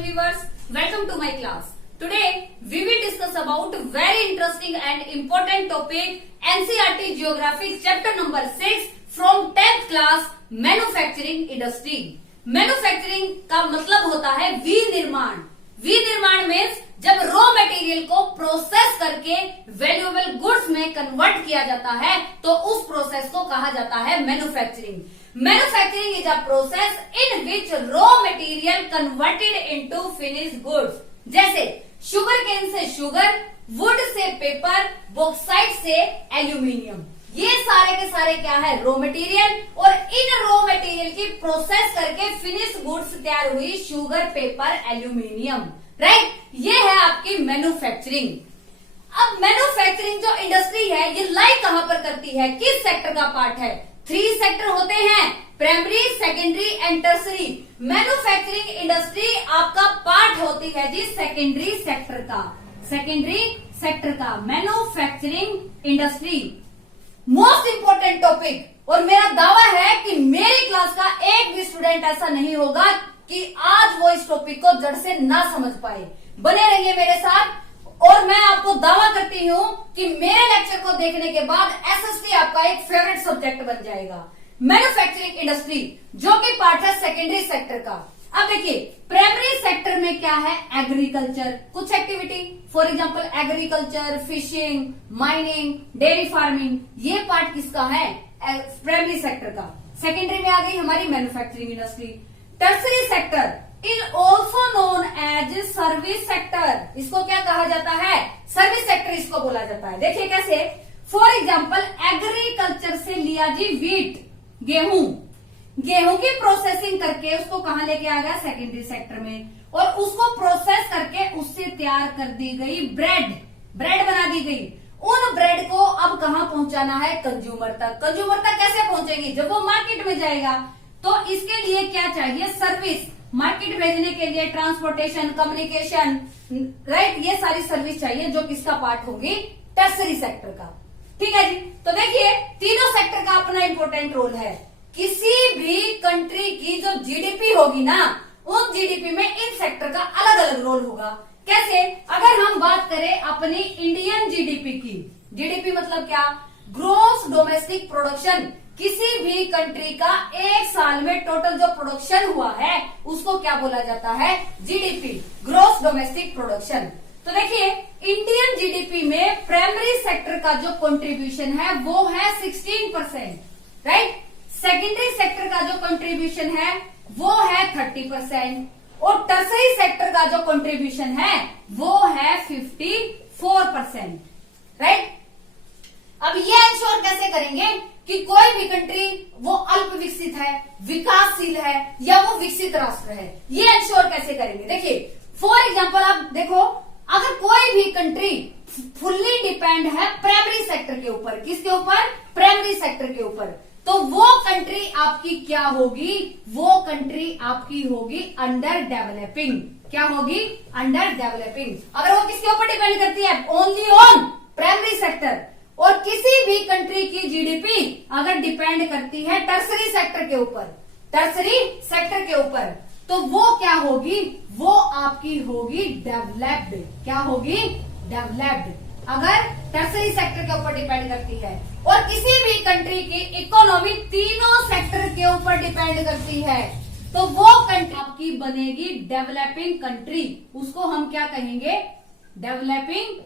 fine viewers, welcome to my class. Today we will discuss about very interesting and important topic NCERT Geography chapter number 6 from 10th class manufacturing industry. Manufacturing का मतलब होता है विनिर्माण। विनिर्माण means जब raw material को process करके valuable goods में कन्वर्ट किया जाता है तो उस प्रोसेस को कहा जाता है manufacturing. Manufacturing is a process in which raw material converted into finished goods. जैसे शुगर केन से sugar, would say paper, bauxite से एल्यूमिनियम। ये सारे के सारे क्या है? Raw material. और इन रॉ मटेरियल की प्रोसेस करके फिनिश्ड गुड्स तैयार हुई शुगर, पेपर, एल्यूमिनियम। राइट, ये है आपकी मैन्युफैक्चरिंग। अब मैन्युफैक्चरिंग जो इंडस्ट्री है ये लाई कहां पर करती है, किस सेक्टर का पार्ट है? 3 सेक्टर होते हैं, primary, secondary and tertiary. Manufacturing industry आपका पार्ट होती है जी सेकेंडरी सेक्टर का। सेकेंडरी सेक्टर का manufacturing industry most important topic. और मेरा दावा है कि मेरी क्लास का एक भी स्टूडेंट ऐसा नहीं होगा कि आज वो इस टॉपिक को जड़ से ना समझ पाए। बने रहिए मेरे साथ। और मैं आपको दावा करती हूं कि मेरे लेक्चर को देखने के बाद एसएसटी आपका एक फेवरेट सब्जेक्ट बन जाएगा। मैन्युफैक्चरिंग इंडस्ट्री जो कि पार्ट है सेकेंडरी सेक्टर का। अब देखिए प्राइमरी सेक्टर में क्या है? एग्रीकल्चर, कुछ activity, for example agriculture, fishing, mining, dairy farming, ये पार्ट किसका है? प्राइमरी सेक्टर का। सेकेंडरी में आ गई हमारी manufacturing industry. Tertiary sector is also known as service sector. इसको क्या कहा जाता है? सर्विस सेक्टर इसको बोला जाता है। देखिए कैसे, फॉर एग्जाम्पल एग्रीकल्चर से लिया जी वीट, गेहूं। गेहूं की प्रोसेसिंग करके उसको कहां लेके आ गया? सेकेंडरी सेक्टर में। और उसको प्रोसेस करके उससे तैयार कर दी गई ब्रेड, ब्रेड बना दी गई। उन ब्रेड को अब कहां पहुंचाना है? कंज्यूमर तक। कंज्यूमर तक कैसे पहुंचेगी? जब वो मार्केट में जाएगा। तो इसके लिए क्या चाहिए? सर्विस। मार्केट भेजने के लिए ट्रांसपोर्टेशन, कम्युनिकेशन, राइट, ये सारी सर्विस चाहिए जो किसका पार्ट होगी? टर्सरी सेक्टर का। ठीक है जी। तो देखिए तीनों सेक्टर का अपना इंपॉर्टेंट रोल है। किसी भी कंट्री की जो जीडीपी होगी ना, उस जीडीपी में इन सेक्टर का अलग अलग रोल होगा। कैसे? अगर हम बात करें अपनी इंडियन जीडीपी की, जीडीपी मतलब क्या? Gross domestic production. किसी भी कंट्री का एक साल में टोटल जो प्रोडक्शन हुआ है उसको क्या बोला जाता है? GDP, gross domestic production. तो देखिए इंडियन जीडीपी में प्राइमरी सेक्टर का जो कंट्रीब्यूशन है वो है 16%, राइट। सेकेंडरी सेक्टर का जो कंट्रीब्यूशन है वो है 30% और टर्सरी सेक्टर का जो कंट्रीब्यूशन है वो है 54%, राइट। अब ये इंश्योर कैसे करेंगे कि कोई भी कंट्री वो अल्प विकसित है, विकासशील है या वो विकसित राष्ट्र है? ये इंश्योर कैसे करेंगे? देखिए फॉर एग्जांपल आप देखो, अगर कोई भी कंट्री फुल्ली डिपेंड है प्राइमरी सेक्टर के ऊपर, किसके ऊपर? प्राइमरी सेक्टर के ऊपर, तो वो कंट्री आपकी क्या होगी? वो कंट्री आपकी होगी अंडर डेवलपिंग। क्या होगी? Under developing. अगर वो किसके ऊपर डिपेंड करती है? Only on primary sector. और किसी भी कंट्री की जीडीपी अगर डिपेंड करती है टर्सरी सेक्टर के ऊपर, टर्सरी सेक्टर के ऊपर, तो वो क्या होगी? वो आपकी होगी डेवलप्ड। क्या होगी? डेवलप्ड। अगर टर्सरी सेक्टर के ऊपर डिपेंड करती है। और किसी भी कंट्री की इकोनॉमी तीनों सेक्टर के ऊपर डिपेंड करती है तो वो कंट्री आपकी बनेगी डेवलपिंग कंट्री। उसको हम क्या कहेंगे? Developing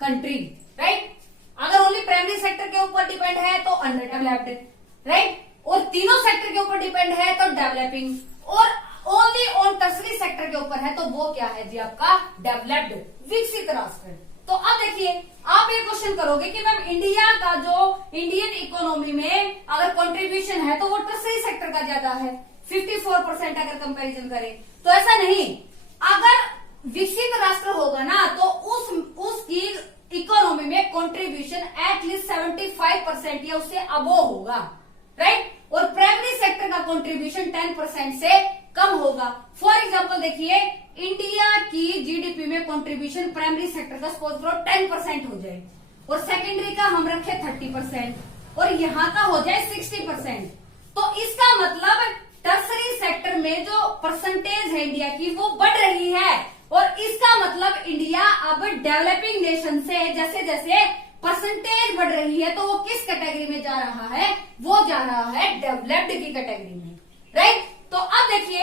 country, right. अगर ओनली प्राइमरी सेक्टर के ऊपर डिपेंड है तो अंडर डेवलप्ड, राइट। और तीनों सेक्टर के ऊपर डिपेंड है तो डेवलपिंग, और ओनली ऑन टर्सरी सेक्टर के ऊपर है तो वो क्या है जी? आपका डेवलप्ड, विकसित राष्ट्र। तो अब देखिए आप ये क्वेश्चन करोगे कि मैम इंडिया का जो इंडियन इकोनॉमी में अगर कंट्रीब्यूशन है तो वो टर्सरी सेक्टर का ज्यादा है, 54% अगर कंपैरिजन करें। तो ऐसा नहीं, अगर विकसित राष्ट्र होगा ना तो उसकी इकोनॉमी में कंट्रीब्यूशन एटलीस्ट 75% या उससे अबोव होगा, राइट। और प्राइमरी सेक्टर का कंट्रीब्यूशन 10% से कम होगा। फॉर एग्जांपल देखिए इंडिया की जीडीपी में कंट्रीब्यूशन प्राइमरी सेक्टर का सपोज करो 10% हो जाए और सेकेंडरी का हम रखे 30% और यहाँ का हो जाए 60%, तो इसका मतलब टर्सरी सेक्टर में जो परसेंटेज है इंडिया की वो बढ़ रही है, और इसका मतलब इंडिया अब डेवलपिंग नेशन से जैसे जैसे परसेंटेज बढ़ रही है तो वो किस कैटेगरी में जा रहा है, वो जा रहा है डेवलप्ड की कैटेगरी में, राइट। तो अब देखिए,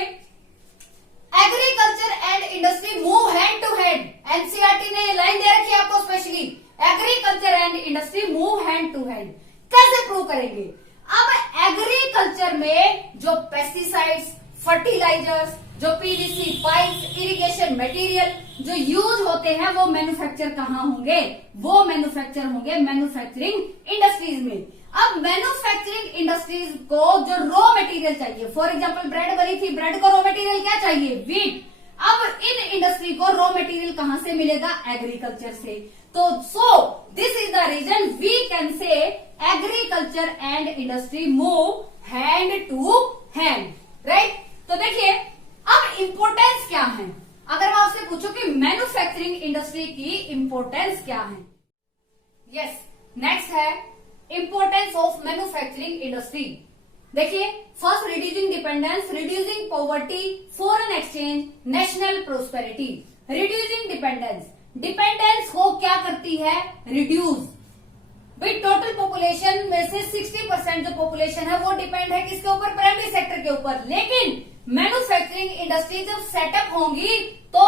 agriculture and industry move hand to hand, NCERT ने लाइन दे रखी है आपको specially, agriculture and industry move hand to hand. कैसे प्रूव करेंगे? अब एग्रीकल्चर में जो पेस्टिसाइड्स, फर्टिलाइजर्स, जो पीवीसी पाइप्स, इरिगेशन मटेरियल जो यूज होते हैं वो मैन्युफैक्चर कहाँ होंगे? वो मैन्युफैक्चर होंगे मैन्युफैक्चरिंग इंडस्ट्रीज में। अब मैन्युफैक्चरिंग इंडस्ट्रीज को जो रॉ मटेरियल चाहिए, फॉर एग्जांपल ब्रेड बनी थी, ब्रेड को रॉ मटेरियल क्या चाहिए? व्हीट। अब इन इंडस्ट्री को रॉ मटेरियल कहां से मिलेगा? एग्रीकल्चर से। तो so this is the reason we can say agriculture and industry move hand to hand, right. तो देखिए, अब इंपोर्टेंस क्या है? अगर मैं आपसे पूछूं कि मैन्युफैक्चरिंग इंडस्ट्री की इंपोर्टेंस क्या है? यस, नेक्स्ट है इंपोर्टेंस ऑफ मैन्युफैक्चरिंग इंडस्ट्री। देखिए, first reducing dependence, reducing poverty, foreign exchange, national prosperity. Reducing dependence, dependence को क्या करती है? रिड्यूस। भाई टोटल पॉपुलेशन में से 60% जो पॉपुलेशन है वो डिपेंड है किसके ऊपर? प्राइमरी सेक्टर के ऊपर। लेकिन मैन्युफैक्चरिंग इंडस्ट्री जब सेटअप होंगी तो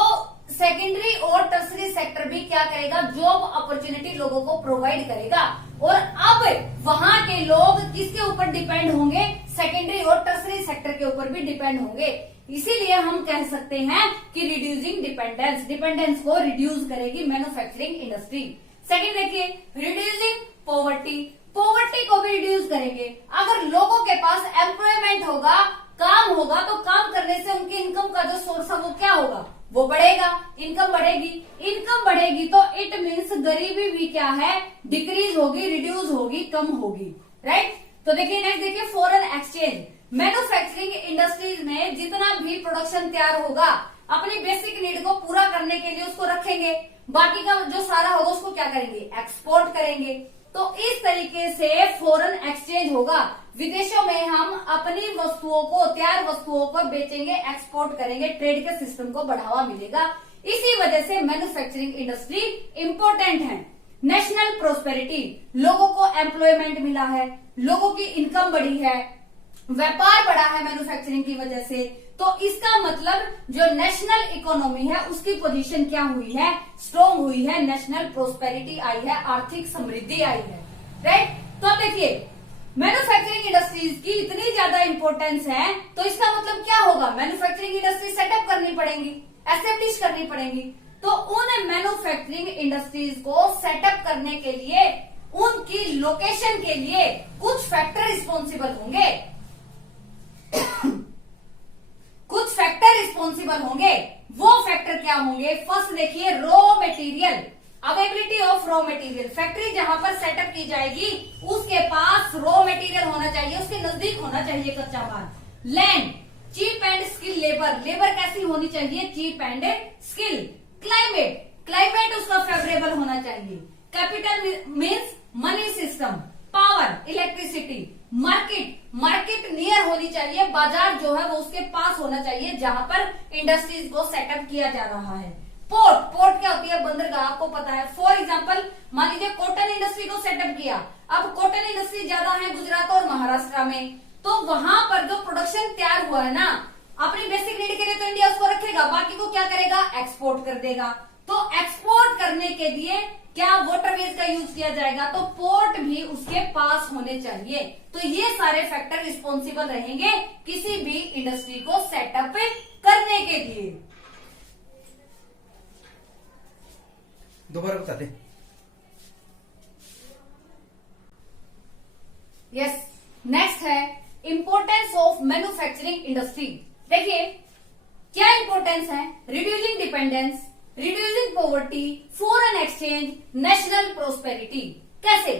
सेकेंडरी और टर्सरी सेक्टर भी क्या करेगा? जॉब अपॉर्चुनिटी लोगों को प्रोवाइड करेगा। और अब वहां के लोग किसके ऊपर डिपेंड होंगे? सेकेंडरी और टर्सरी सेक्टर के ऊपर भी डिपेंड होंगे। इसीलिए हम कह सकते हैं कि रिड्यूसिंग डिपेंडेंस, डिपेंडेंस को रिड्यूस करेगी मैन्युफैक्चरिंग इंडस्ट्री। सेकेंड देखिए, रिड्यूसिंग पॉवर्टी, पॉवर्टी को भी रिड्यूस करेंगे। अगर लोगों के पास एम्प्लॉयमेंट होगा, काम होगा, तो काम करने से उनकी इनकम का जो सोर्स है वो क्या होगा? वो बढ़ेगा, इनकम बढ़ेगी। इनकम बढ़ेगी तो इट मीन्स गरीबी भी क्या है? डिक्रीज होगी, रिड्यूस होगी, कम होगी, राइट। तो देखिए नेक्स्ट देखिए, फॉरेन एक्सचेंज। मैन्युफैक्चरिंग इंडस्ट्रीज में जितना भी प्रोडक्शन तैयार होगा अपनी बेसिक नीड को पूरा करने के लिए उसको रखेंगे, बाकी का जो सारा होगा उसको क्या करेंगे? एक्सपोर्ट करेंगे। तो इस तरीके से फॉरेन एक्सचेंज होगा, विदेशों में हम अपनी वस्तुओं को, तैयार वस्तुओं को बेचेंगे, एक्सपोर्ट करेंगे, ट्रेड के सिस्टम को बढ़ावा मिलेगा। इसी वजह से मैन्युफैक्चरिंग इंडस्ट्री इंपॉर्टेंट है। नेशनल प्रोस्पेरिटी, लोगों को एम्प्लॉयमेंट मिला है, लोगों की इनकम बढ़ी है, व्यापार बढ़ा है मैन्युफैक्चरिंग की वजह से। तो इसका मतलब जो नेशनल इकोनॉमी है उसकी पोजीशन क्या हुई है? स्ट्रांग हुई है, नेशनल प्रोस्पेरिटी आई है, आर्थिक समृद्धि आई है, राइट। तो अब देखिए, मैन्युफैक्चरिंग इंडस्ट्रीज की इतनी ज्यादा इंपॉर्टेंस है तो इसका मतलब क्या होगा? मैन्युफैक्चरिंग इंडस्ट्री सेटअप करनी पड़ेंगी, एस्टेब्लिश करनी पड़ेगी। तो उन मैन्युफैक्चरिंग इंडस्ट्रीज को सेटअप करने के लिए, उनकी लोकेशन के लिए कुछ फैक्टर रिस्पॉन्सिबल होंगे, कुछ फैक्टर रिस्पॉन्सिबल होंगे। वो फैक्टर क्या होंगे? फर्स्ट देखिए, raw material, availability of raw material. Factory जहां पर सेटअप की जाएगी उसके पास रॉ मटेरियल होना चाहिए, उसके नजदीक होना चाहिए कच्चा माल। Land, cheap and skill labour, labour कैसी होनी चाहिए? Cheap and skill. Climate, climate उसका फेवरेबल होना चाहिए। Capital means money system. Power, electricity. Market, market near होनी चाहिए, बाजार जो है वो उसके पास होना चाहिए जहां पर इंडस्ट्रीज को सेटअप किया जा रहा है। पोर्ट, पोर्ट क्या होती है? बंदरगाह, आपको पता है। फॉर एग्जांपल मान लीजिए कॉटन इंडस्ट्री को सेटअप किया, अब कॉटन इंडस्ट्री ज्यादा है गुजरात और महाराष्ट्र में, तो वहां पर जो प्रोडक्शन तैयार हुआ है ना, अपनी बेसिक नीड के लिए तो इंडिया उसको रखेगा, बाकी को क्या करेगा? एक्सपोर्ट कर देगा। तो एक्सपोर्ट करने के लिए क्या वाटरवेज का यूज किया जाएगा? तो पोर्ट भी उसके पास होने चाहिए। तो ये सारे फैक्टर रिस्पॉन्सिबल रहेंगे किसी भी इंडस्ट्री को सेटअप करने के लिए। दोबारा बता दे। यस, नेक्स्ट है इंपोर्टेंस ऑफ मैन्युफैक्चरिंग इंडस्ट्री। देखिए क्या इंपोर्टेंस है? Reducing dependence, reducing poverty, foreign exchange, national prosperity. कैसे?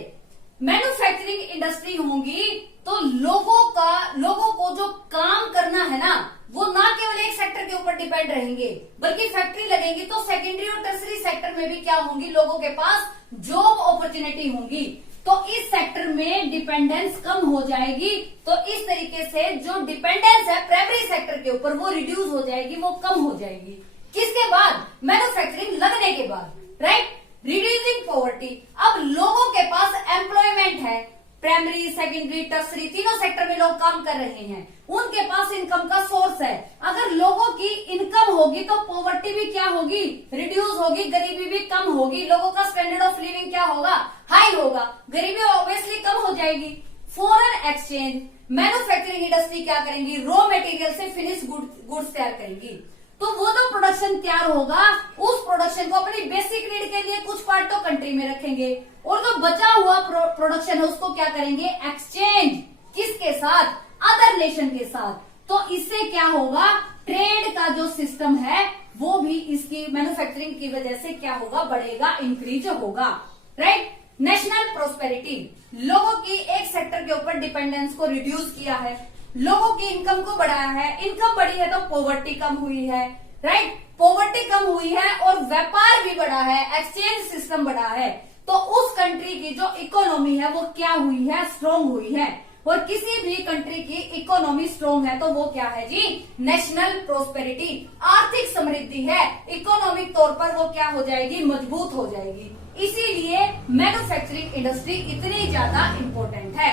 मैन्युफैक्चरिंग इंडस्ट्री होंगी तो लोगों को जो काम करना है ना, वो ना केवल एक सेक्टर के ऊपर डिपेंड रहेंगे, बल्कि फैक्ट्री लगेंगी तो सेकेंडरी और टर्सरी सेक्टर में भी क्या होंगी? लोगों के पास जॉब अपॉर्चुनिटी होंगी। तो इस सेक्टर में डिपेंडेंस कम हो जाएगी। तो इस तरीके से जो डिपेंडेंस है प्राइमरी सेक्टर के ऊपर वो रिड्यूस हो जाएगी, वो कम हो जाएगी। किसके बाद? मैन्युफैक्चरिंग लगने के बाद, राइट। रिड्यूसिंग पॉवर्टी, अब लोगों के पास एम्प्लॉयमेंट है, प्राइमरी सेकेंडरी टर्सरी तीनों सेक्टर में लोग काम कर रहे हैं, उनके पास इनकम का सोर्स है। अगर लोगों की इनकम होगी तो पॉवर्टी भी क्या होगी? रिड्यूस होगी, गरीबी भी कम होगी, लोगों का स्टैंडर्ड ऑफ लिविंग क्या होगा? हाई होगा, गरीबी ऑब्वियसली कम हो जाएगी। फॉरेन एक्सचेंज, मैन्युफैक्चरिंग इंडस्ट्री क्या करेंगी? रॉ मटेरियल से फिनिश गुड्स तैयार करेंगी। तो वो जो प्रोडक्शन तैयार होगा उस प्रोडक्शन को अपनी बेसिक नीड के लिए कुछ पार्ट तो कंट्री में रखेंगे, और जो बचा हुआ प्रोडक्शन है उसको क्या करेंगे? एक्सचेंज। किसके साथ? अदर नेशन के साथ। तो इससे क्या होगा? ट्रेड का जो सिस्टम है वो भी इसकी मैन्युफैक्चरिंग की वजह से क्या होगा? बढ़ेगा, इंक्रीज होगा, राइट। नेशनल प्रोस्पेरिटी, लोगों की एक सेक्टर के ऊपर डिपेंडेंस को रिड्यूस किया है, लोगों की इनकम को बढ़ाया है। इनकम बढ़ी है तो पॉवर्टी कम हुई है, राइट। पॉवर्टी कम हुई है और व्यापार भी बढ़ा है, एक्सचेंज सिस्टम बढ़ा है। तो उस कंट्री की जो इकोनॉमी है वो क्या हुई है? स्ट्रांग हुई है। और किसी भी कंट्री की इकोनॉमी स्ट्रांग है तो वो क्या है जी? नेशनल प्रोस्पेरिटी, आर्थिक समृद्धि है, इकोनॉमिक तौर पर वो क्या हो जाएगी? मजबूत हो जाएगी। इसीलिए मैन्युफैक्चरिंग इंडस्ट्री इतनी ज्यादा इंपॉर्टेंट है।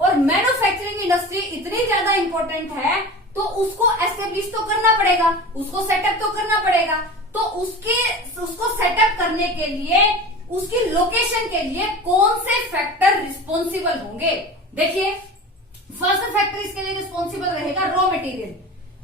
और मैन्युफैक्चरिंग इंडस्ट्री इतनी ज्यादा इंपॉर्टेंट है तो उसको एस्टेब्लिश तो करना पड़ेगा, उसको सेटअप तो करना पड़ेगा। तो उसको सेटअप करने के लिए, उसकी लोकेशन के लिए कौन से फैक्टर रिस्पॉन्सिबल होंगे? देखिए, फर्स्ट फैक्टर इसके लिए रिस्पॉन्सिबल रहेगा रॉ मटेरियल।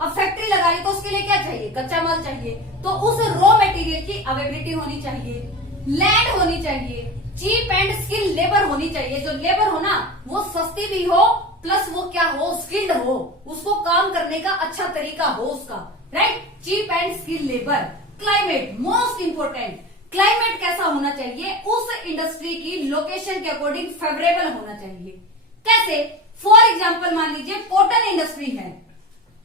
अब फैक्ट्री लगाई तो उसके लिए क्या चाहिए? कच्चा माल चाहिए। तो उस रॉ मटेरियल की अवेलेबिलिटी होनी चाहिए, लैंड होनी चाहिए, चीप एंड स्किल लेबर होनी चाहिए। जो लेबर हो ना वो सस्ती भी हो, प्लस वो क्या हो? स्किल्ड हो, उसको काम करने का अच्छा तरीका हो उसका, right. Cheap and skill labour. Climate, most important, climate कैसा होना चाहिए? उस इंडस्ट्री की लोकेशन के अकॉर्डिंग फेवरेबल होना चाहिए। कैसे? फॉर एग्जाम्पल मान लीजिए कॉटन इंडस्ट्री है,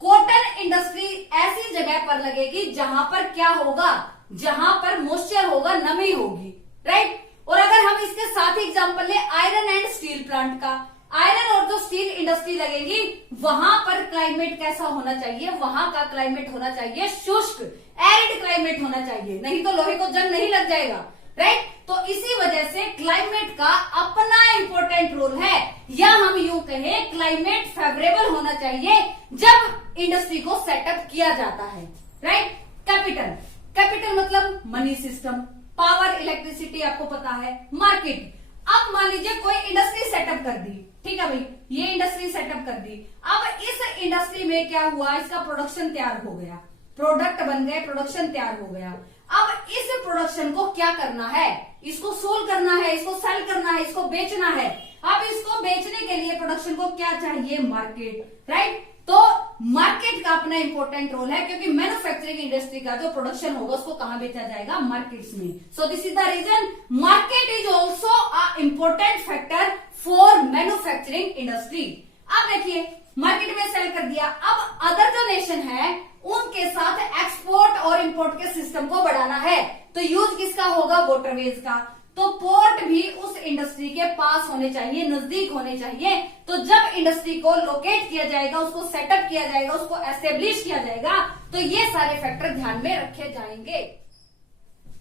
कॉटन इंडस्ट्री ऐसी जगह पर लगेगी जहां पर क्या होगा? जहां पर मॉइस्चर होगा, नमी होगी, राइट। और अगर हम इसके साथ ही एग्जांपल ले आयरन एंड स्टील प्लांट का, आयरन और जो स्टील इंडस्ट्री लगेगी वहां पर क्लाइमेट कैसा होना चाहिए? वहां का क्लाइमेट होना चाहिए शुष्क, एरिड क्लाइमेट होना चाहिए, नहीं तो लोहे को जंग नहीं लग जाएगा, राइट। तो इसी वजह से क्लाइमेट का अपना इंपॉर्टेंट रोल है, या हम यूं कहें क्लाइमेट फेवरेबल होना चाहिए जब इंडस्ट्री को सेटअप किया जाता है, राइट। कैपिटल, कैपिटल मतलब मनी सिस्टम, पावर, इलेक्ट्रिसिटी आपको पता है, मार्केट। अब मान लीजिए कोई इंडस्ट्री सेटअप कर दी, ठीक है भाई, ये इंडस्ट्री सेटअप कर दी। अब इस इंडस्ट्री में क्या हुआ? इसका प्रोडक्शन तैयार हो गया, प्रोडक्ट बन गए, प्रोडक्शन तैयार हो गया। अब इस प्रोडक्शन को क्या करना है? इसको सोल्व करना है, इसको सेल करना है, इसको बेचना है। अब इसको बेचने के लिए प्रोडक्शन को क्या चाहिए? Market, right. तो मार्केट का अपना इंपॉर्टेंट रोल है, क्योंकि मैन्युफैक्चरिंग इंडस्ट्री का जो प्रोडक्शन होगा उसको कहां बेचा जाएगा? मार्केट्स में। So this is the reason market is also a important factor for manufacturing industry. अब देखिए, मार्केट में सेल कर दिया, अब अदर जो नेशन है उनके साथ एक्सपोर्ट और इंपोर्ट के सिस्टम को बढ़ाना है, तो यूज किसका होगा? वाटरवेज का। तो पोर्ट भी उस इंडस्ट्री के पास होने चाहिए, नजदीक होने चाहिए। तो जब इंडस्ट्री को लोकेट किया जाएगा, उसको सेटअप किया जाएगा, उसको एस्टेब्लिश किया जाएगा, तो ये सारे फैक्टर ध्यान में रखे जाएंगे।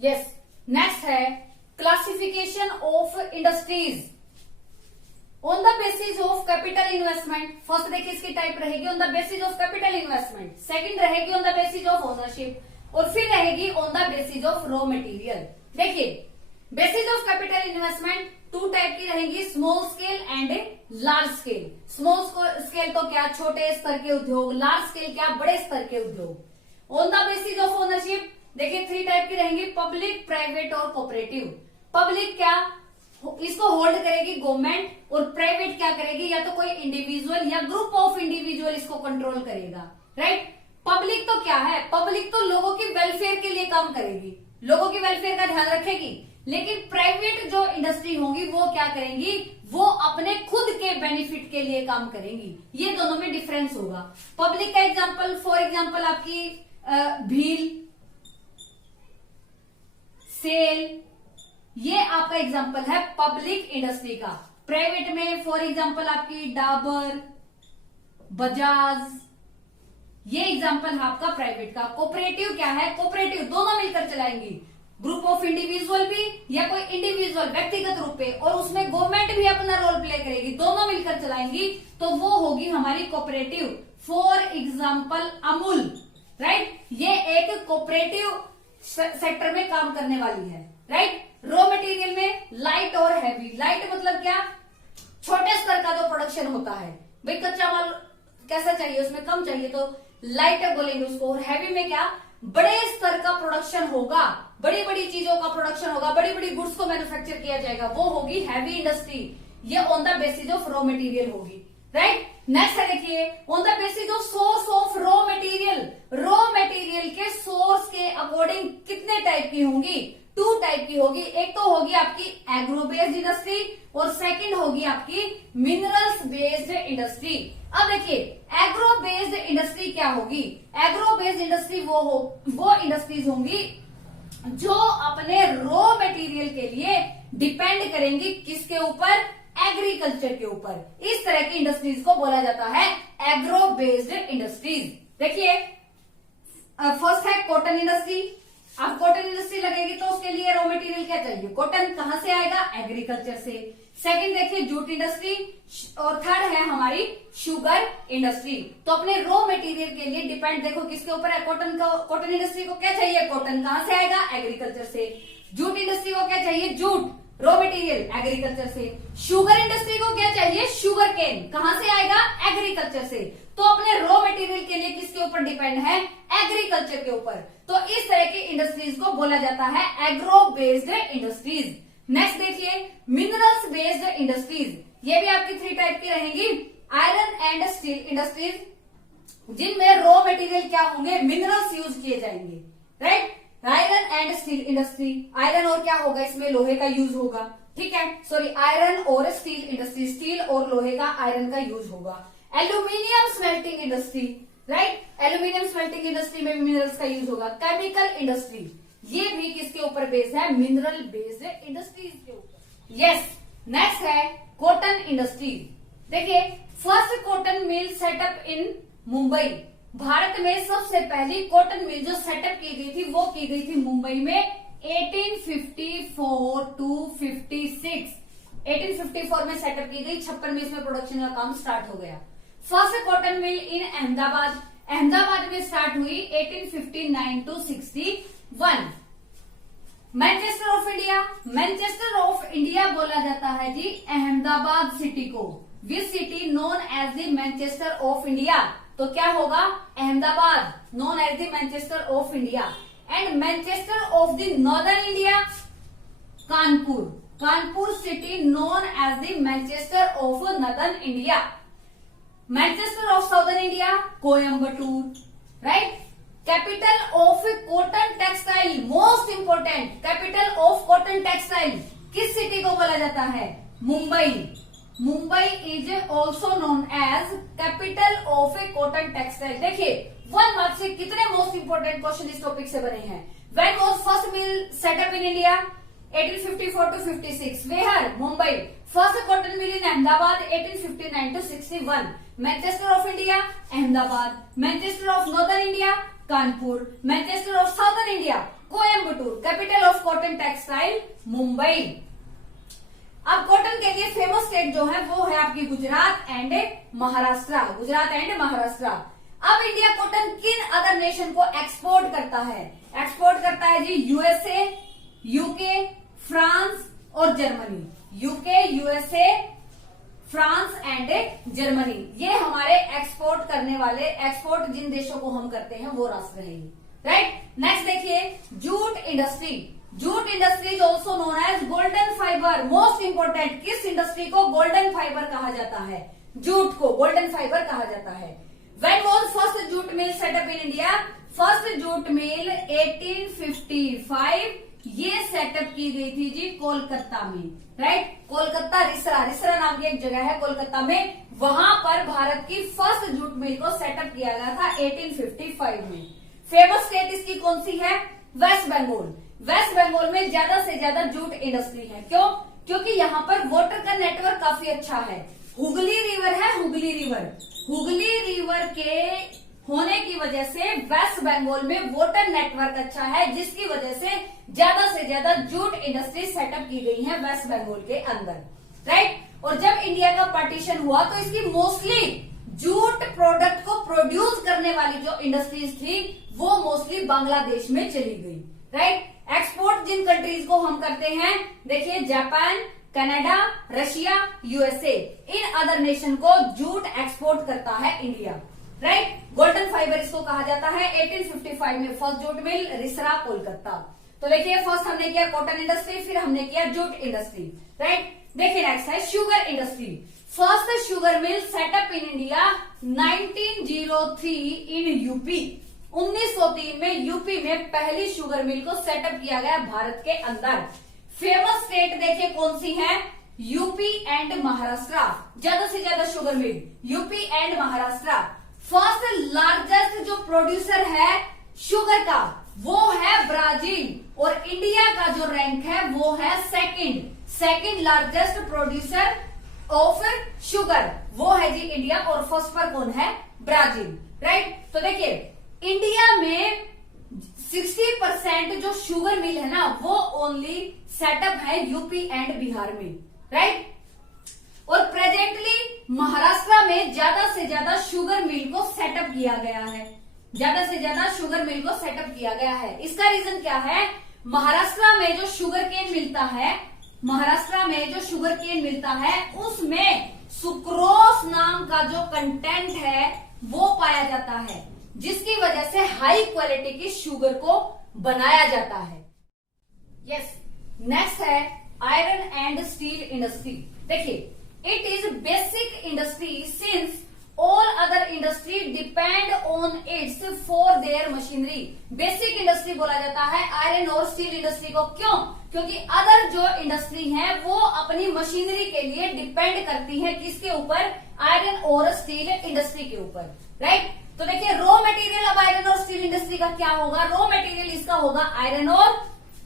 यस, नेक्स्ट है classification of industries on the basis of capital investment. First देखिए इसकी टाइप रहेगी on the basis of capital investment, second रहेगी on the basis of ownership, और फिर रहेगी on the basis of raw material. देखिए, basis of capital investment two type की रहेंगी, small scale and large scale. Small scale तो क्या? छोटे स्तर के उद्योग, लार्ज स्केल क्या? बड़े स्तर के उद्योग। On the basis of ownership देखिए थ्री टाइप की रहेंगी, पब्लिक, प्राइवेट और कोऑपरेटिव। पब्लिक क्या? इसको होल्ड करेगी गवर्नमेंट, और प्राइवेट क्या करेगी? या तो कोई इंडिविजुअल या ग्रुप ऑफ इंडिविजुअल इसको कंट्रोल करेगा, राइट। पब्लिक तो क्या है? पब्लिक तो लोगों की वेलफेयर के लिए काम करेगी, लोगों की वेलफेयर का ध्यान रखेगी। लेकिन प्राइवेट जो इंडस्ट्री होंगी वो क्या करेंगी? वो अपने खुद के बेनिफिट के लिए काम करेंगी। ये दोनों में डिफरेंस होगा। पब्लिक का एग्जांपल, फॉर एग्जांपल आपकी भील, सेल, ये आपका एग्जाम्पल है पब्लिक इंडस्ट्री का। प्राइवेट में फॉर एग्जाम्पल आपकी डाबर, बजाज, ये एग्जाम्पल है आपका प्राइवेट का। कोऑपरेटिव क्या है? कोऑपरेटिव दोनों मिलकर चलाएंगी, ग्रुप ऑफ इंडिविजुअल भी या कोई इंडिविजुअल व्यक्तिगत रूप पे, और उसमें गवर्नमेंट भी अपना रोल प्ले करेगी, दोनों मिलकर चलाएंगी, तो वो होगी हमारी cooperative. For example Amul, right, ये एक कोऑपरेटिव सेक्टर में काम करने वाली है, राइट। रॉ मटेरियल में लाइट और हैवी, लाइट मतलब क्या? छोटे स्तर का जो प्रोडक्शन होता है, भाई कच्चा माल कैसा चाहिए, उसमें कम चाहिए तो लाइट बोलेंगे उसको। और हैवी में क्या? बड़े स्तर का प्रोडक्शन होगा, बड़ी बड़ी चीजों का प्रोडक्शन होगा, बड़ी बड़ी गुड्स को मैन्युफैक्चर किया जाएगा, वो होगी हैवी इंडस्ट्री। ये on the basis of raw material होगी, राइट। नेक्स्ट है देखिए, on the basis of source of raw material. Raw material के सोर्स के अकॉर्डिंग कितने टाइप की होंगी? 2 टाइप की होगी। एक तो होगी आपकी एग्रो बेस्ड इंडस्ट्री और सेकंड होगी आपकी मिनरल्स बेस्ड इंडस्ट्री। अब देखिए एग्रो बेस्ड इंडस्ट्री क्या होगी? एग्रो बेस्ड इंडस्ट्री वो इंडस्ट्रीज होंगी जो अपने रॉ मटेरियल के लिए डिपेंड करेंगी किसके ऊपर? एग्रीकल्चर के ऊपर। इस तरह की इंडस्ट्रीज को बोला जाता है एग्रो बेस्ड इंडस्ट्रीज। देखिए फर्स्ट है कॉटन इंडस्ट्री। अब कॉटन इंडस्ट्री लगेगी तो उसके लिए रॉ मटेरियल क्या चाहिए? कॉटन कहां से आएगा? एग्रीकल्चर से। सेकंड देखिए जूट इंडस्ट्री, और थर्ड है हमारी शुगर इंडस्ट्री। तो अपने रॉ मटेरियल के लिए डिपेंड देखो किसके ऊपर है? कॉटन इंडस्ट्री को क्या चाहिए? कॉटन कहां से आएगा? एग्रीकल्चर से। जूट इंडस्ट्री को क्या चाहिए? जूट रॉ मटेरियल एग्रीकल्चर से। शुगर इंडस्ट्री को क्या चाहिए? शुगर केन कहां से आएगा? एग्रीकल्चर से। तो अपने रॉ मटेरियल के लिए किसके ऊपर डिपेंड है? एग्रीकल्चर के ऊपर। तो इस तरह की इंडस्ट्रीज को बोला जाता है एग्रो बेस्ड इंडस्ट्रीज। नेक्स्ट देखिए मिनरल्स बेस्ड इंडस्ट्रीज। ये भी आपकी 3 टाइप की रहेंगी। आयरन एंड स्टील इंडस्ट्रीज, जिनमें रॉ मटेरियल क्या होंगे? मिनरल्स यूज किए जाएंगे, right. Iron and steel industry, iron और क्या होगा इसमें? लोहे का यूज होगा, ठीक है। सॉरी, आयरन और स्टील इंडस्ट्री, स्टील और लोहे का, आयरन का यूज होगा। Aluminium smelting industry, right, aluminium smelting industry में भी मिनरल्स का यूज होगा। केमिकल इंडस्ट्री, ये भी किसके ऊपर बेस्ड है? मिनरल बेस्ड इंडस्ट्रीज के ऊपर। यस, नेक्स्ट है कॉटन इंडस्ट्री। देखिए फर्स्ट कॉटन मिल सेटअप इन मुंबई। भारत में सबसे पहली कॉटन मिल जो सेटअप की गई थी वो की गई थी मुंबई में 1854 to 56। 1854 में सेटअप की गई, 56 में इसमें प्रोडक्शन का काम स्टार्ट हो गया। First cotton mill in Ahmedabad, Ahmedabad में स्टार्ट हुई 1859 to 61। Manchester of India, Manchester of India बोला जाता है जी अहमदाबाद सिटी को। Which city known as the Manchester of India? तो क्या होगा? Ahmedabad, known as the Manchester of India. And Manchester of the northern India, Kanpur, Kanpur city known as the Manchester of northern India. Manchester of southern India, Coimbatore, right. Capital of cotton textile, most important, capital of cotton textile किस city को बोला जाता है? Mumbai. Mumbai is also known as capital of a cotton textile. देखिए 1 mark से कितने most important question इस topic से बने हैं। When was first mill set up in India? 1854 to 56। Where? Mumbai. First cotton mill in Ahmedabad 1859 to 61। Manchester of India Ahmedabad, Manchester of northern India Kanpur, Manchester of southern India Coimbatore, capital of cotton textile Mumbai. अब cotton के लिए famous state जो है वो है आपकी Gujarat and Maharashtra, Gujarat and Maharashtra. अब India cotton किन अदर नेशन को एक्सपोर्ट करता है? एक्सपोर्ट करता है जी यूएसए, यूके, फ्रांस और Germany. UK, USA, France and Germany, ये हमारे एक्सपोर्ट करने वाले, एक्सपोर्ट जिन देशों को हम करते हैं वो राष्ट्र रहेंगे, राइट। नेक्स्ट देखिए jute industry. Jute industry is also known as golden fibre. Most important, किस इंडस्ट्री को गोल्डन फाइबर कहा जाता है? जूट को गोल्डन फाइबर कहा जाता है। When was first jute mill set up in India? First jute mill 1855, ये सेटअप की गई थी जी कोलकाता में, राइट। कोलकाता, रिसरा, रिसरा नाम की एक जगह है कोलकाता में, वहां पर भारत की फर्स्ट जूट मिल को सेटअप किया गया था 1855 में। फेमस स्टेट इसकी कौन सी है? वेस्ट बंगाल। वेस्ट बंगाल में ज्यादा से ज्यादा जूट इंडस्ट्री है। क्यों? क्योंकि यहाँ पर वाटर का नेटवर्क काफी अच्छा है। हुगली रिवर है, हुगली रिवर के होने की वजह से वेस्ट बंगाल में वाटर नेटवर्क अच्छा है, जिसकी वजह से ज्यादा जूट इंडस्ट्री सेटअप की गई है वेस्ट बंगाल के अंदर, राइट। और जब इंडिया का पार्टीशन हुआ तो इसकी मोस्टली जूट प्रोडक्ट को प्रोड्यूस करने वाली जो इंडस्ट्रीज थी वो मोस्टली बांग्लादेश में चली गई, राइट। एक्सपोर्ट जिन कंट्रीज को हम करते हैं, देखिए Japan, Canada, Russia, USA, in other nation को जूट एक्सपोर्ट करता है इंडिया, राइट। गोल्डन फाइबर इसको कहा जाता है। 1855 में first jute mill Rishra, Kolkata. तो देखिए फर्स्ट हमने किया कॉटन इंडस्ट्री, फिर हमने किया जूट इंडस्ट्री, राइट। देखिए नेक्स्ट है sugar industry. First sugar mill set up in India 1903 in UP. 1903 में यूपी में पहली शुगर मिल को सेटअप किया गया भारत के अंदर। फेमस स्टेट देखिए कौन सी है, यूपी एंड महाराष्ट्र। ज्यादा से ज्यादा sugar mill UP and Maharashtra. First largest जो प्रोड्यूसर है शुगर का वो है ब्राजील, और इंडिया का जो रैंक है वो है second largest producer of sugar, वो है जी इंडिया, और फर्स्ट पर कौन है, ब्राजील, राइट। तो देखिए इंडिया में 60% जो शुगर मिल है ना वो ओनली सेटअप है यूपी एंड बिहार में, राइट। और प्रेजेंटली महाराष्ट्र में ज्यादा से ज्यादा शुगर मिल को सेटअप किया गया है, ज्यादा से ज्यादा शुगर मिल को सेटअप किया गया है। इसका रीजन क्या है, महाराष्ट्र में जो शुगर केन मिलता है उसमें सुक्रोस नाम का जो कंटेंट है वो पाया जाता है, जिसकी वजह से हाई क्वालिटी की शुगर को बनाया जाता है। यस, नेक्स्ट है आयरन एंड स्टील इंडस्ट्री। देखिए it is basic industry since all other industry depend on it's for their machinery. Basic industry बोला जाता है आयरन और स्टील इंडस्ट्री को। क्यों? क्योंकि अदर जो इंडस्ट्री है वो अपनी मशीनरी के लिए डिपेंड करती है किसके ऊपर, आयरन और स्टील इंडस्ट्री के ऊपर, राइट। तो देखिए रॉ मटेरियल अब आयरन और स्टील इंडस्ट्री का क्या होगा, रॉ मटेरियल इसका होगा आयरन और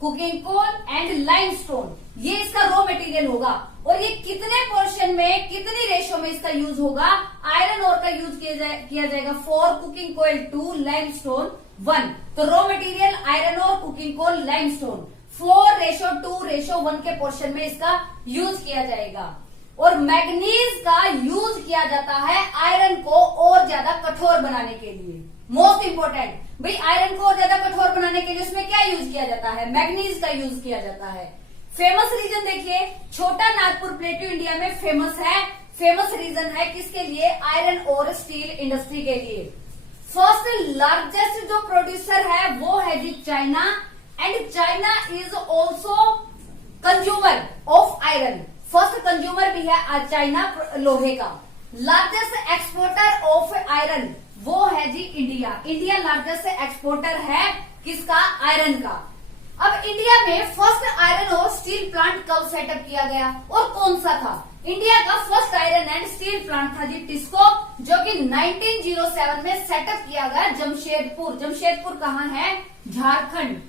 कुकिंग कोल एंड लाइमस्टोन, ये इसका रॉ मटेरियल होगा। और ये कितने पोर्शन में, कितनी रेशो में इसका यूज होगा, आयरन और का यूज किया जाएगा 4, कुकिंग कोल 2, लाइमस्टोन 1। तो रॉ मटेरियल आयरन और कुकिंग कोल लाइमस्टोन 4:2:1 के पोर्शन में इसका यूज किया जाएगा। और मैग्नीज का यूज किया जाता है आयरन को और ज्यादा कठोर बनाने के लिए। मोस्ट इंपोर्टेंट भाई, आयरन को और ज्यादा कठोर बनाने के लिए उसमें क्या यूज किया जाता है, मैग्नीज का यूज किया जाता है। फेमस रीजन देखिए, छोटा नागपुर प्लेटू इंडिया में फेमस है। फेमस रीजन है किसके लिए, आयरन और स्टील इंडस्ट्री के लिए। फर्स्ट लार्जेस्ट जो प्रोड्यूसर है वो है जी China, and China is also consumer of iron. First consumer भी है चाइना लोहे का। लार्जेस्ट एक्सपोर्टर ऑफ आयरन वो है जी इंडिया। इंडिया लार्जेस्ट एक्सपोर्टर है किसका, आयरन का। अब इंडिया में फर्स्ट आयरन और स्टील प्लांट कब सेटअप किया गया और कौन सा था? इंडिया का first iron and steel plant था जी टिस्को, जो कि 1907 में सेटअप किया गया जमशेदपुर। जमशेदपुर कहाँ है, झारखंड,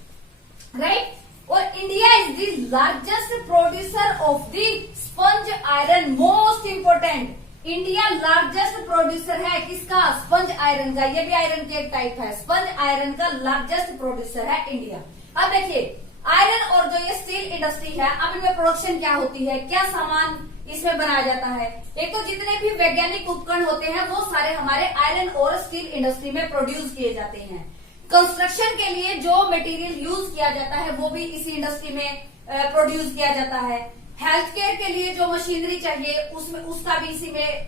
राइट। और India is the largest producer of the sponge iron. Most important, India largest producer है किसका, स्पंज आयरन का। ये भी आयरन की एक टाइप है, स्पंज आयरन का लार्जेस्ट प्रोड्यूसर है इंडिया। अब देखिए आयरन और जो ये स्टील इंडस्ट्री है, अब इनमें प्रोडक्शन क्या होती है, क्या सामान इसमें बनाया जाता है। एक तो जितने भी वैज्ञानिक उपकरण होते हैं वो सारे हमारे आयरन और स्टील इंडस्ट्री में प्रोड्यूस किए जाते हैं। कंस्ट्रक्शन के लिए जो मटेरियल यूज किया जाता है वो भी इसी इंडस्ट्री में प्रोड्यूस किया जाता है। हेल्थ केयर के लिए जो मशीनरी चाहिए उसका भी इसी में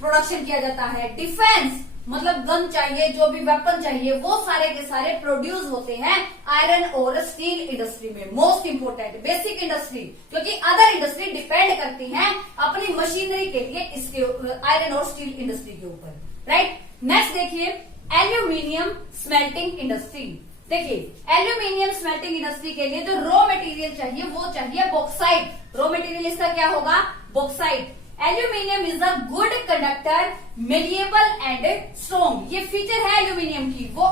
प्रोडक्शन किया जाता है। डिफेंस मतलब गन चाहिए, जो भी वेपन चाहिए, वो सारे के सारे प्रोड्यूस होते हैं आयरन और स्टील इंडस्ट्री में। मोस्ट इंपोर्टेंट बेसिक इंडस्ट्री, क्योंकि अदर इंडस्ट्री डिपेंड करती हैं अपनी मशीनरी के लिए इसके आयरन और स्टील इंडस्ट्री के ऊपर, राइट। नेक्स्ट देखिए एल्यूमिनियम स्मेल्टिंग इंडस्ट्री। देखिए एल्यूमिनियम स्मेल्टिंग इंडस्ट्री के लिए जो रॉ मटेरियल चाहिए वो चाहिए बॉक्साइट। रॉ मटेरियल इसका क्या होगा, bauxite. Aluminium is a good conductor, malleable and strong. ये फीचर है एल्यूमिनियम की। वो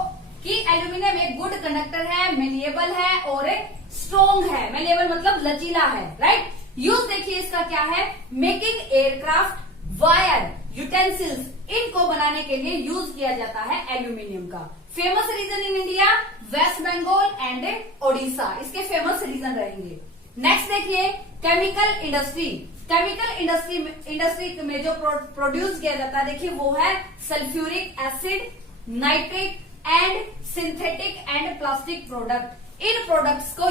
कि एल्यूमिनियम एक गुड कंडक्टर है, मेलिएबल है और स्ट्रॉन्ग है। मेलिएबल मतलब लचीला है, राइट। यूज देखिए इसका क्या है, मेकिंग एयरक्राफ्ट, वायर, यूटेंसिल्स, इनको बनाने के लिए यूज किया जाता है एल्यूमिनियम का। Famous region in India West Bengal and Odisha, इसके फेमस रीजन रहेंगे। नेक्स्ट देखिए केमिकल इंडस्ट्री। केमिकल इंडस्ट्री में जो प्रोड्यूस किया जाता है देखिए वो है sulphuric acid, nitric and synthetic and plastic product. इन प्रोडक्ट्स को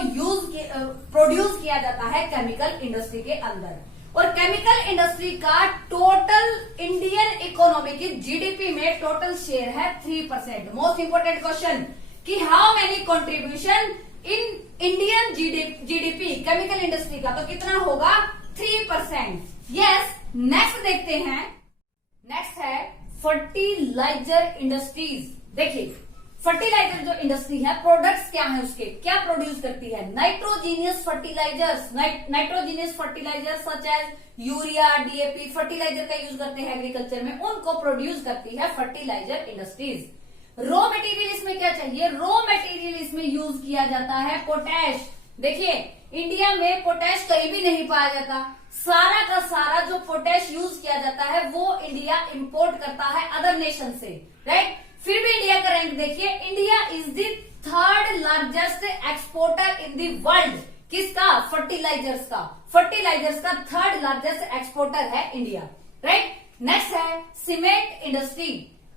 प्रोड्यूस किया जाता है केमिकल इंडस्ट्री के अंदर। और केमिकल इंडस्ट्री का टोटल इंडियन इकोनॉमी की जीडीपी में टोटल शेयर है 3%। मोस्ट इंपोर्टेंट क्वेश्चन कि how many contribution in Indian GDP chemical इंडस्ट्री का, तो कितना होगा 3%। यस। नेक्स्ट देखते हैं, नेक्स्ट है फर्टिलाइजर इंडस्ट्रीज। देखिए फर्टिलाइजर जो इंडस्ट्री है, प्रोडक्ट्स क्या है उसके, क्या प्रोड्यूस करती है, nitrogenous fertilisers. Nitrogenous fertiliser such as urea, DAP fertiliser का यूज करते हैं एग्रीकल्चर में, उनको प्रोड्यूस करती है फर्टिलाइजर इंडस्ट्रीज। रॉ मटेरियल इसमें क्या चाहिए, रॉ मटेरियल इसमें यूज किया जाता है पोटैश। देखिए इंडिया में पोटैश कहीं भी नहीं पाया जाता, सारा का सारा जो पोटैश यूज किया जाता है वो इंडिया इंपोर्ट करता है अदर नेशन से, राइट। फिर भी इंडिया का रैंक देखिए, India is the 3rd largest exporter in the world. किसका, फर्टिलाइजर्स का। फर्टिलाइजर्स का 3rd लार्जेस्ट एक्सपोर्टर है इंडिया, राइट। नेक्स्ट है cement industry.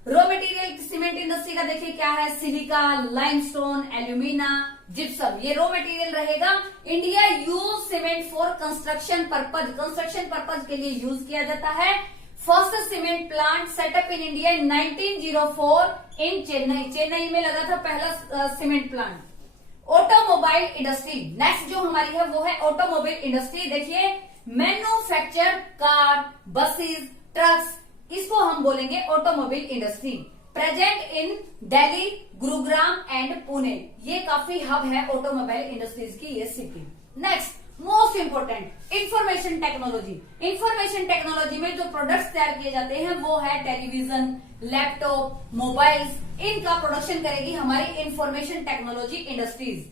Raw material cement industry का देखिए क्या है, सिलिका, लाइमस्टोन, एल्यूमिना, जिप्सम, ये रॉ मटेरियल रहेगा। India use cement for construction purpose, construction purpose के लिए यूज किया जाता है। First cement plant setup in India in 1904 इन चेन्नई, चेन्नई में लगा था पहला cement plant. Automobile industry, next जो हमारी है वो है ऑटोमोबाइल इंडस्ट्री। देखिए मैन्युफैक्चर कार, बसेस, ट्रक्स, इसको हम बोलेंगे automobile industry. Present in Delhi, Gurugram and Pune, ये काफी हब है ऑटोमोबाइल इंडस्ट्रीज की ये city. Next most important information technology. Information technology में जो प्रोडक्ट्स तैयार किए जाते हैं वो है टेलीविजन, लैपटॉप, मोबाइल्स, इनका प्रोडक्शन करेगी हमारी इंफॉर्मेशन टेक्नोलॉजी इंडस्ट्रीज।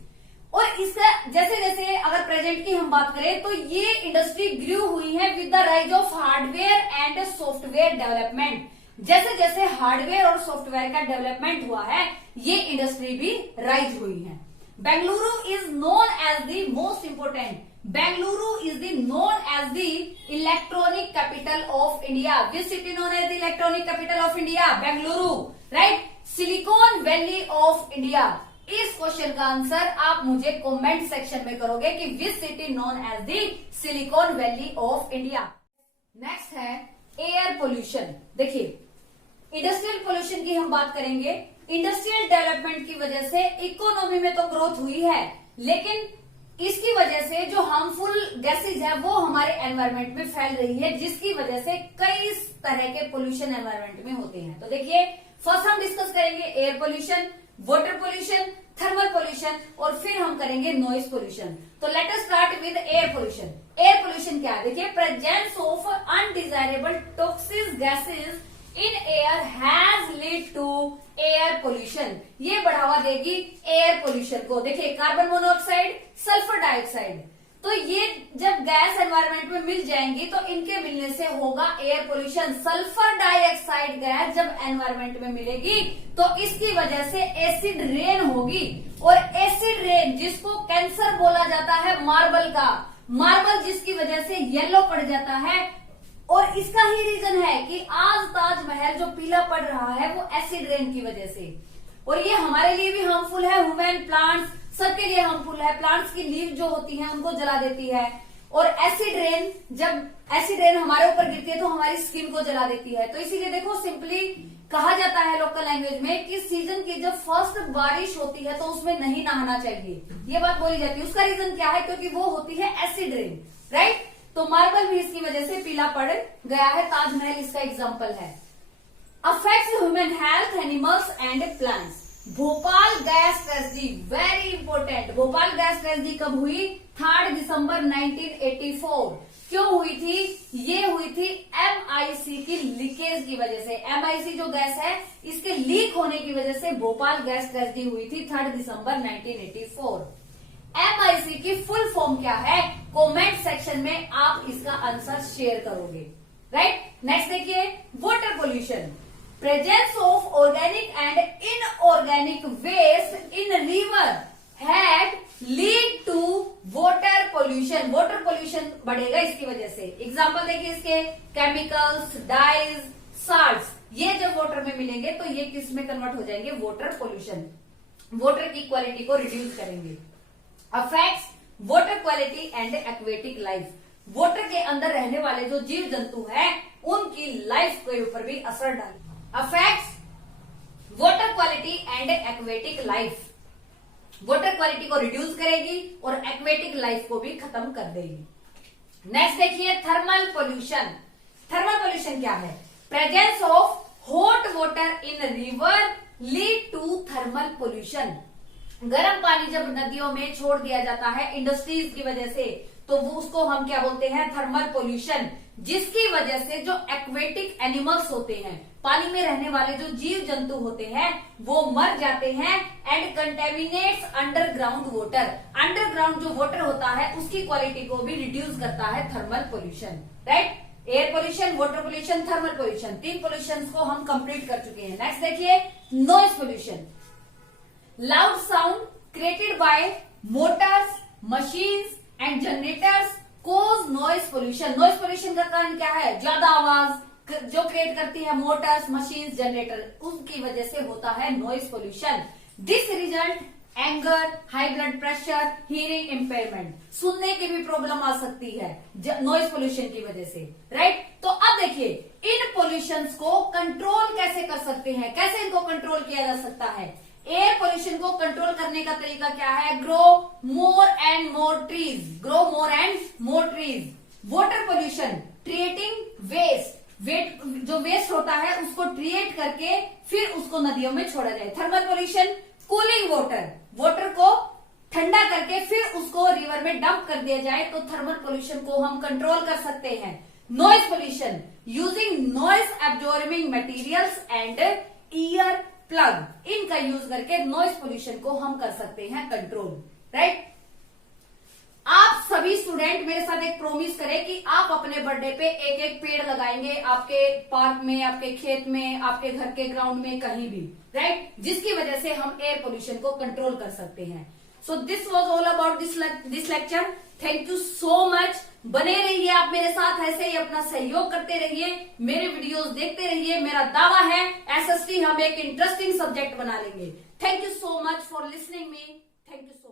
और इसका जैसे जैसे अगर प्रेजेंट की हम बात करें तो ये इंडस्ट्री ग्रू हुई है with the rise of hardware and software development. जैसे जैसे हार्डवेयर और सॉफ्टवेयर का डेवलपमेंट हुआ है ये इंडस्ट्री भी राइज हुई है। Bengaluru is known as the most important, Bengaluru is the known as the electronic capital of India. Which city known as the electronic capital of India, Bengaluru, right. Silicon Valley of India, इस question का answer आप मुझे comment section में करोगे कि which city known as the Silicon Valley of India. Next है air pollution. देखिए industrial pollution की हम बात करेंगे। इंडस्ट्रियल डेवलपमेंट की वजह से इकोनॉमी में तो ग्रोथ हुई है, लेकिन इसकी वजह से जो हार्मफुल गैसेज है वो हमारे एनवायरमेंट में फैल रही है, जिसकी वजह से कई तरह के पोल्यूशन एनवायरमेंट में होते हैं। तो देखिए फर्स्ट हम डिस्कस करेंगे air pollution, water pollution, thermal pollution और फिर हम करेंगे नॉइज पोल्यूशन। तो let us start with air pollution. Air pollution क्या है, देखिए presence of undesirable toxic gases in air has lead to air pollution, ये बढ़ावा देगी एयर पोल्यूशन को। देखिए कार्बन मोनोऑक्साइड, सल्फर डाइऑक्साइड, तो ये जब गैस एनवायरमेंट में मिल जाएंगी तो इनके मिलने से होगा air pollution. Sulphur dioxide gas जब एनवायरमेंट में मिलेगी तो इसकी वजह से एसिड रेन होगी, और एसिड रेन जिसको कैंसर बोला जाता है मार्बल का, मार्बल जिसकी वजह से येलो पड़ जाता है, और इसका ही रीजन है कि आज ताजमहल जो पीला पड़ रहा है वो एसिड रेन की वजह से। और ये हमारे लिए भी हार्मफुल है, ह्यूमन, प्लांट्स, सबके लिए हार्मफुल है। प्लांट्स की लीव जो होती है उनको जला देती है, और एसिड रेन, जब एसिड रेन हमारे ऊपर गिरती है तो हमारी स्किन को जला देती है। तो इसीलिए देखो सिंपली कहा जाता है लोकल लैंग्वेज में कि सीजन की जब फर्स्ट बारिश होती है तो उसमें नहीं नहाना चाहिए, ये बात बोली जाती है। उसका रीजन क्या है, क्योंकि वो होती है एसिड रेन, राइट। तो मार्बल भी इसकी वजह से पीला पड़ गया है, ताजमहल इसका एग्जाम्पल है। Affects human health, animals and plants. Bhopal gas tragedy, very important. Bhopal gas tragedy कब हुई, 3 दिसंबर 1984। क्यों हुई थी? ये हुई थी MIC की लीकेज की वजह से। MIC जो गैस है इसके लीक होने की वजह से भोपाल गैस ट्रेजेडी हुई थी 3 दिसंबर 1984। MIC की फुल फॉर्म क्या है? कमेंट सेक्शन में आप इसका आंसर शेयर करोगे, राइट? नेक्स्ट देखिए, water pollution, presence of organic and inorganic waste in river had lead to water pollution. Water pollution बढ़ेगा इसकी वजह से। एग्जांपल देखिए इसके, केमिकल्स, डाइज, साल्ट्स, ये जब वाटर में मिलेंगे तो ये किस में कन्वर्ट हो जाएंगे? Water pollution. वाटर की क्वालिटी को रिड्यूस करेंगे। Affects water quality and aquatic life, water के अंदर रहने वाले जो जीव जंतु हैं उनकी लाइफ के ऊपर भी असर डालेगा। Affects water quality and aquatic life, water quality को रिड्यूस करेगी और एक्वेटिक लाइफ को भी खत्म कर देगी। नेक्स्ट देखिए, थर्मल पोल्यूशन। थर्मल पोल्यूशन क्या है? Presence of hot water in river lead to thermal pollution. गर्म पानी जब नदियों में छोड़ दिया जाता है इंडस्ट्रीज की वजह से, तो वो उसको हम क्या बोलते हैं? Thermal pollution. जिसकी वजह से जो एक्वेटिक एनिमल्स होते हैं, पानी में रहने वाले जो जीव जंतु होते हैं, वो मर जाते हैं and contaminates underground water. Underground जो वाटर होता है उसकी क्वालिटी को भी रिड्यूस करता है thermal pollution, right? Air pollution, water pollution, thermal pollution, 3 pollution को हम कंप्लीट कर चुके हैं। नेक्स्ट देखिए, noise pollution, loud sound created by motors, machines and generators cause noise pollution. Noise pollution का कारण क्या है? ज्यादा आवाज जो क्रिएट करती है मोटर्स, मशीन्स, जनरेटर, उनकी वजह से होता है noise pollution. This result anger, high blood pressure, hearing impairment, सुनने की भी प्रॉब्लम आ सकती है नॉइज पोल्यूशन की वजह से, राइट? तो अब देखिए, इन पोल्यूशंस को कंट्रोल कैसे कर सकते हैं? कैसे इनको कंट्रोल किया जा सकता है? एयर पोल्यूशन को कंट्रोल करने का तरीका क्या है? Grow more and more trees, grow more and more trees. Water pollution, creating waste, जो वेस्ट होता है उसको क्रिएट करके फिर उसको नदियों में छोड़ा जाए। Thermal pollution, cooling water, water को ठंडा करके फिर उसको रिवर में डंप कर दिया जाए, तो थर्मल पोल्यूशन को हम कंट्रोल कर सकते हैं। Noise pollution, using noise absorbing materials and ear plug, इनका यूज करके नॉइज पोल्यूशन को हम कर सकते हैं कंट्रोल, राइट? आप सभी स्टूडेंट मेरे साथ एक प्रॉमिस करें कि आप अपने बर्थडे पे एक एक पेड़ लगाएंगे, आपके पार्क में, आपके खेत में, आपके घर के ग्राउंड में, कहीं भी, राइट? जिसकी वजह से हम एयर पोल्यूशन को कंट्रोल कर सकते हैं। So this was all about this lecture. Thank you so much. बने रहिए आप मेरे साथ, ऐसे ही अपना सहयोग करते रहिए, मेरे वीडियोस देखते रहिए। मेरा दावा है SST हम एक इंटरेस्टिंग सब्जेक्ट बना लेंगे। Thank you so much for listening me. Thank you.